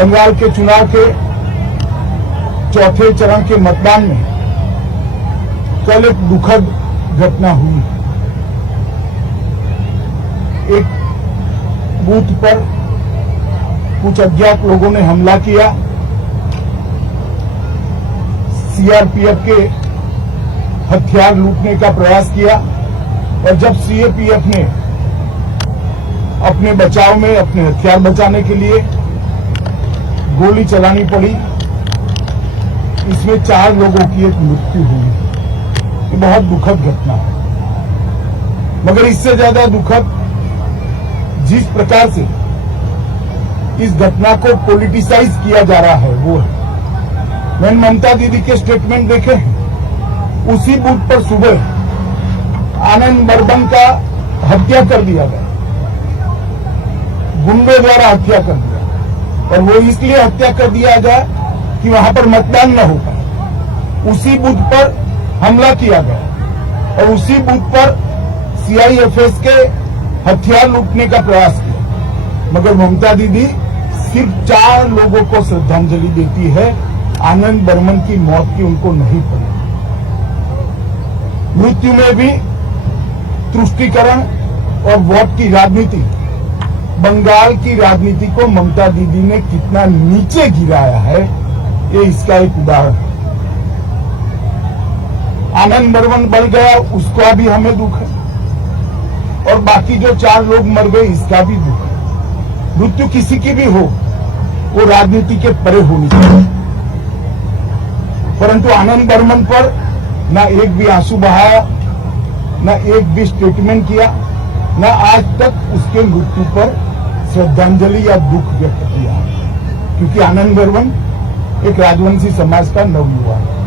बंगाल के चुनाव के चौथे चरण के मतदान में कल एक दुखद घटना हुई। एक बूथ पर कुछ अज्ञात लोगों ने हमला किया। सीआरपीएफ के हथियार लूटने का प्रयास किया और जब सीआरपीएफ ने अपने बचाव में अपने हथियार बचाने के लिए गोली चलानी पड़ी, इसमें 4 लोगों की एक मृत्यु हुई। ये बहुत दुखद घटना है, मगर इससे ज्यादा दुखद जिस प्रकार से इस घटना को पॉलिटिसाइज किया जा रहा है वो है। मैंने ममता दीदी के स्टेटमेंट देखे हैं। उसी बूथ पर सुबह आनंद बर्मन का हत्या कर दिया गया, गुंडों द्वारा हत्या कर दिया, और वो इसलिए हत्या कर दिया गया कि वहां पर मतदान न हो पाए। उसी बूथ पर हमला किया गया और उसी बूथ पर सीआईएफएस के हथियार लूटने का प्रयास किया, मगर ममता दीदी सिर्फ 4 लोगों को श्रद्धांजलि देती है। आनंद बर्मन की मौत की उनको नहीं पड़ी। मृत्यु में भी तुष्टीकरण और वोट की राजनीति, बंगाल की राजनीति को ममता दीदी ने कितना नीचे गिराया है, ये इसका एक उदाहरण है। आनंद बर्मन बढ़ गया, उसका भी हमें दुख है, और बाकी जो 4 लोग मर गए इसका भी दुख है। मृत्यु किसी की भी हो, वो राजनीति के परे होनी चाहिए, परंतु आनंद बर्मन पर न एक भी आंसू बहाया, न एक भी स्टेटमेंट किया, न आज तक उसके मृत्यु पर श्रद्धांजलि या दुख व्यक्त किया, क्योंकि आनंद बर्मन एक राजवंशी समाज का नवयुवा है।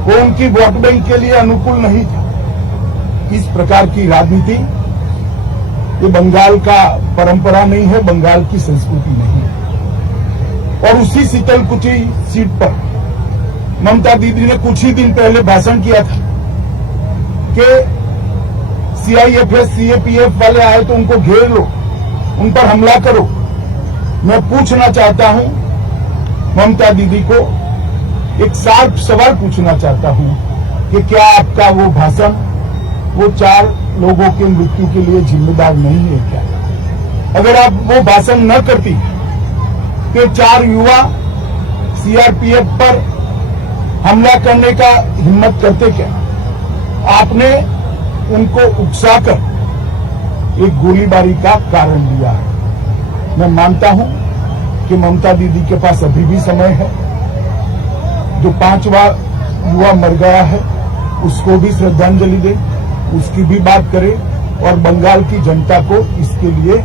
वो उनकी वोट बैंक के लिए अनुकूल नहीं था। इस प्रकार की राजनीति ये बंगाल का परंपरा नहीं है, बंगाल की संस्कृति नहीं है। और उसी शीतलकुची सीट पर ममता दीदी ने कुछ ही दिन पहले भाषण किया था कि सीआईएफएस सीएपीएफ वाले आए तो उनको घेर लो, उन पर हमला करो। मैं पूछना चाहता हूं ममता दीदी को, एक शार्प सवाल पूछना चाहता हूं कि क्या आपका वो भाषण वो 4 लोगों के मृत्यु के लिए जिम्मेदार नहीं है क्या? अगर आप वो भाषण न करती तो 4 युवा सीआरपीएफ पर हमला करने का हिम्मत करते क्या? आपने उनको उकसाकर एक गोलीबारी का कारण दिया है। मैं मानता हूं कि ममता दीदी के पास अभी भी समय है। जो 5वां युवा मर गया है उसको भी श्रद्धांजलि दे, उसकी भी बात करे, और बंगाल की जनता को इसके लिए,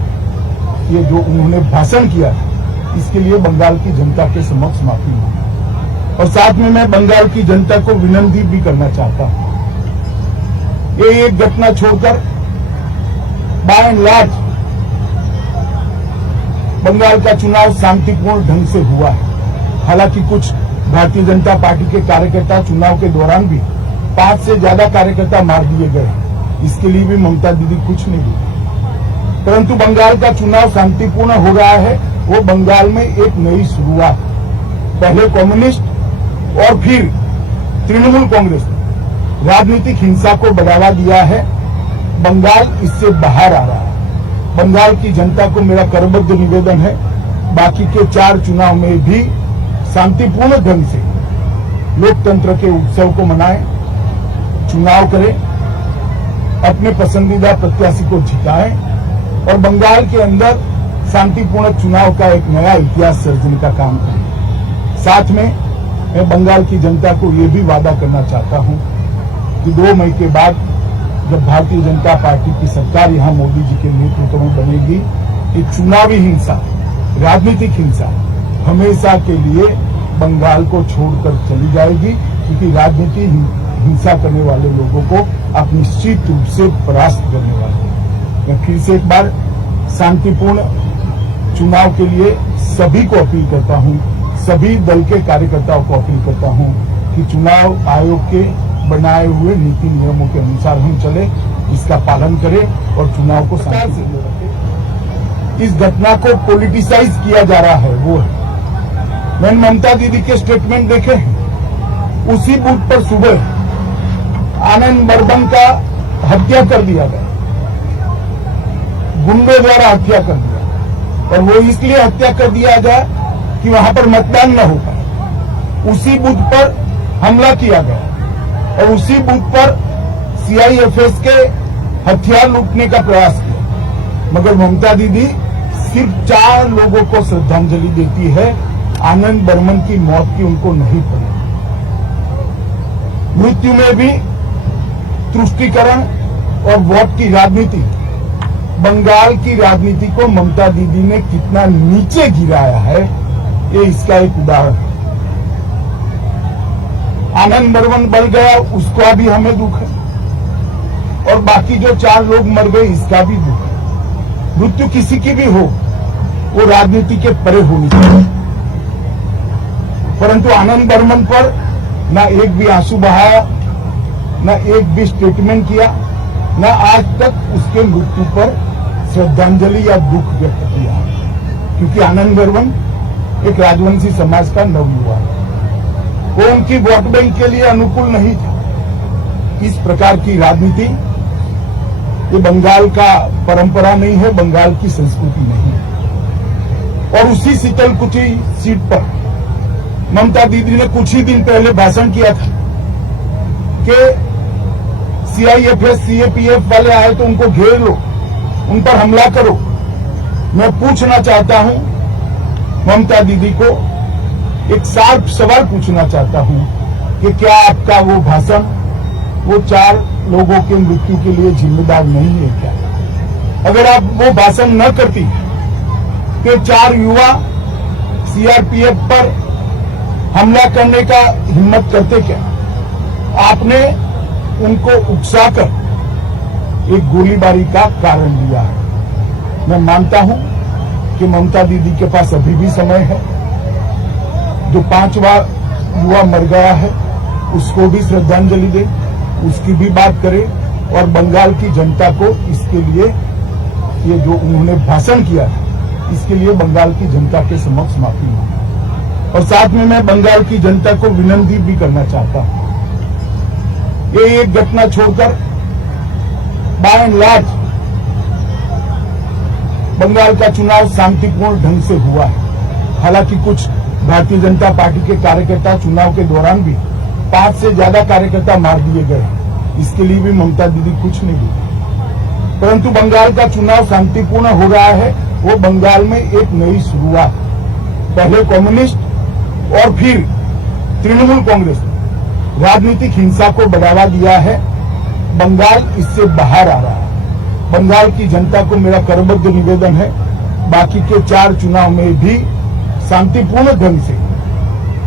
ये जो उन्होंने भाषण किया है इसके लिए बंगाल की जनता के समक्ष माफी मांगे। और साथ में मैं बंगाल की जनता को विनम्र भी करना चाहता हूं, ये एक घटना छोड़कर बाय एंड लार्ज बंगाल का चुनाव शांतिपूर्ण ढंग से हुआ है। हालांकि कुछ भारतीय जनता पार्टी के कार्यकर्ता चुनाव के दौरान भी 5 से ज्यादा कार्यकर्ता मार दिए गए, इसके लिए भी ममता दीदी कुछ नहीं बोली। परंतु बंगाल का चुनाव शांतिपूर्ण हो रहा है, वो बंगाल में एक नई शुरुआत। पहले कम्युनिस्ट और फिर तृणमूल कांग्रेस ने राजनीतिक हिंसा को बढ़ावा दिया है। बंगाल इससे बाहर आ रहा है। बंगाल की जनता को मेरा करबद्ध निवेदन है, बाकी के 4 चुनाव में भी शांतिपूर्ण ढंग से लोकतंत्र के उत्सव को मनाएं, चुनाव करें, अपने पसंदीदा प्रत्याशी को जिताएं और बंगाल के अंदर शांतिपूर्ण चुनाव का एक नया इतिहास सर्जने का काम करें। साथ में मैं बंगाल की जनता को ये भी वादा करना चाहता हूं कि 2 मई के बाद जब भारतीय जनता पार्टी की सरकार यहां मोदी जी के नेतृत्व में बनेगी, ये चुनावी हिंसा, राजनीतिक हिंसा हमेशा के लिए बंगाल को छोड़कर चली जाएगी, क्योंकि राजनीति हिंसा करने वाले लोगों को आप निश्चित रूप से परास्त करने वाले हैं। मैं फिर से एक बार शांतिपूर्ण चुनाव के लिए सभी को अपील करता हूं, सभी दल के कार्यकर्ताओं को अपील करता हूं कि चुनाव आयोग के बनाए हुए नीति नियमों के अनुसार हम चले, इसका पालन करें और चुनाव को शांति से रखें। इस घटना को पॉलिटिसाइज किया जा रहा है वो है। मैंने ममता दीदी के स्टेटमेंट देखे हैं। उसी बूथ पर सुबह आनंद बर्मन का हत्या कर दिया गया, गुंडों द्वारा हत्या कर दिया, और वो इसलिए हत्या कर दिया गया कि वहां पर मतदान न हो पाए। उसी बूथ पर हमला किया गया और उसी बूथ पर सीआईएफएस के हथियार लूटने का प्रयास किया, मगर ममता दीदी सिर्फ 4 लोगों को श्रद्धांजलि देती है। आनंद बर्मन की मौत की उनको नहीं पड़ी। मृत्यु में भी तुष्टीकरण और वोट की राजनीति, बंगाल की राजनीति को ममता दीदी ने कितना नीचे गिराया है, ये इसका एक उदाहरण है। आनंद बर्मन बल गया, उसका भी हमें दुख है, और बाकी जो 4 लोग मर गए इसका भी दुख है। मृत्यु किसी की भी हो, वो राजनीति के परे होनी चाहिए, परंतु आनंद बर्मन पर न एक भी आंसू बहाया, न एक भी स्टेटमेंट किया, न आज तक उसके मृत्यु पर श्रद्धांजलि या दुख व्यक्त किया, क्योंकि आनंद बर्मन एक राजवंशी समाज का नवयुवा है। वो उनकी वोट बैंक के लिए अनुकूल नहीं था। इस प्रकार की राजनीति ये बंगाल का परंपरा नहीं है, बंगाल की संस्कृति नहीं है। और उसी शीतलकुची सीट पर ममता दीदी ने कुछ ही दिन पहले भाषण किया था कि सीआईएफएस सीएपीएफ वाले आए तो उनको घेर लो, उन पर हमला करो। मैं पूछना चाहता हूं ममता दीदी को, एक शार्प सवाल पूछना चाहता हूं कि क्या आपका वो भाषण वो 4 लोगों के मृत्यु के लिए जिम्मेदार नहीं है क्या? अगर आप वो भाषण न करती तो 4 युवा सीआरपीएफ पर हमला करने का हिम्मत करते क्या? आपने उनको उकसाकर एक गोलीबारी का कारण लिया है। मैं मानता हूं कि ममता दीदी के पास अभी भी समय है। जो 5वां युवा मर गया है उसको भी श्रद्धांजलि दे, उसकी भी बात करे, और बंगाल की जनता को इसके लिए, ये जो उन्होंने भाषण किया है इसके लिए बंगाल की जनता के समक्ष माफी मांगे। और साथ में मैं बंगाल की जनता को विनती भी करना चाहता हूं, ये एक घटना छोड़कर बाय एंड लार्ज बंगाल का चुनाव शांतिपूर्ण ढंग से हुआ है। हालांकि कुछ भारतीय जनता पार्टी के कार्यकर्ता चुनाव के दौरान भी 5 से ज्यादा कार्यकर्ता मार दिए गए, इसके लिए भी ममता दीदी कुछ नहीं बोली। परंतु बंगाल का चुनाव शांतिपूर्ण हो रहा है, वो बंगाल में एक नई शुरुआत। पहले कम्युनिस्ट और फिर तृणमूल कांग्रेस राजनीतिक हिंसा को बढ़ावा दिया है। बंगाल इससे बाहर आ रहा है। बंगाल की जनता को मेरा करबद्ध निवेदन है, बाकी के 4 चुनाव में भी शांतिपूर्ण ढंग से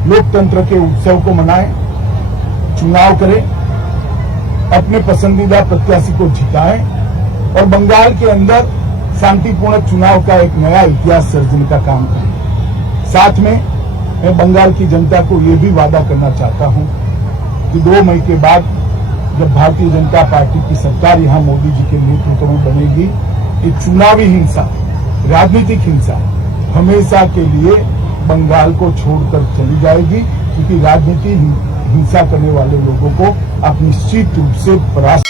लोकतंत्र के उत्सव को मनाएं, चुनाव करें, अपने पसंदीदा प्रत्याशी को जिताएं और बंगाल के अंदर शांतिपूर्ण चुनाव का एक नया इतिहास सर्जने का काम करें। साथ में मैं बंगाल की जनता को ये भी वादा करना चाहता हूं कि 2 मई के बाद जब भारतीय जनता पार्टी की सरकार यहां मोदी जी के नेतृत्व में बनेगी, ये चुनावी हिंसा, राजनीतिक हिंसा हमेशा के लिए बंगाल को छोड़कर चली जाएगी, क्योंकि राजनीति हिंसा करने वाले लोगों को आप निश्चित रूप से परास्त